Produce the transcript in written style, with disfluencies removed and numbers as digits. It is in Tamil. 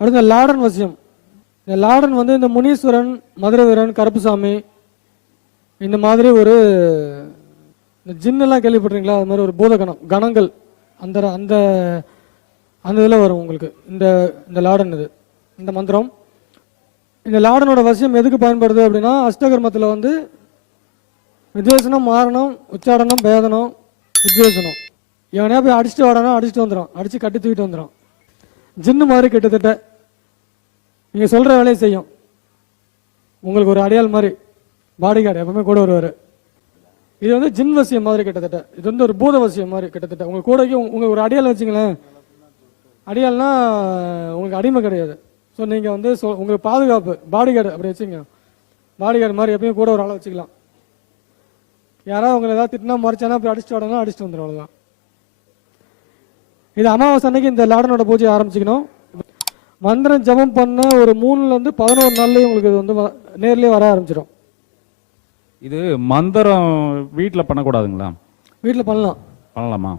அடுத்த லாடன் வசியம். இந்த லாடன் வந்து இந்த முனீஸ்வரன், மதுரை வீரன், கருப்புசாமி இந்த மாதிரி ஒரு இந்த ஜின்னெல்லாம் கேள்விப்பட்டிருக்கீங்களா? அது மாதிரி ஒரு பூதகணம் கணங்கள் அந்த அந்த அந்த இதில் வரும் உங்களுக்கு இந்த இந்த லாடன். இது இந்த மந்திரம். இந்த லாடனோட வசியம் எதுக்கு பயன்படுது அப்படின்னா, அஷ்டகர்மத்தில் வந்து வித்வேசனம், மாரணம், உச்சாடனம், பேதனம், வித்வேசனம். எவனையா போய் அடிச்சுட்டு வாடனா அடிச்சுட்டு வந்துடும், அடித்து கட்டி தூக்கிட்டு வந்துடும். ஜின்னு மாதிரி கிட்டத்தட்ட நீங்கள் சொல்கிற வேலையை செய்யும். உங்களுக்கு ஒரு அடையாள் மாதிரி பாடி கார்டு எப்பவுமே கூட வருவார். இது வந்து ஜின் வசியம் மாதிரி கிட்டத்தட்ட. இது வந்து ஒரு பூத வசியம் மாதிரி கிட்டத்தட்ட. உங்களுக்கு கூடக்கு உங்களுக்கு ஒரு அடையாளம் வச்சுங்களேன். அடியாள்னா உங்களுக்கு அடிமை கிடையாது. ஸோ நீங்கள் வந்து உங்களுக்கு பாதுகாப்பு பாடி கார்டு அப்படி வச்சுங்க. பாடி கார்டு மாதிரி எப்பயும் கூட ஒரு ஆளை வச்சுக்கலாம். யாராவது உங்களை ஏதாவது திட்டினா மறைச்சானா போய் அடிச்சுட்டு வாடனா அடிச்சுட்டு வந்துடும். அவ்வளோதான். இது அமாவாசை அன்னைக்கு இந்த லாடனோட பூஜையை ஆரம்பிச்சுக்கணும். மந்திரம் ஜபம் பண்ண ஒரு 3லேருந்து 11 நாள்லேயே உங்களுக்கு இது வந்து நேர்லேயே வர ஆரம்பிச்சிடும். இது மந்திரம் வீட்டில் பண்ணக்கூடாதுங்களா? வீட்டில் பண்ணலாம். பண்ணலாமா?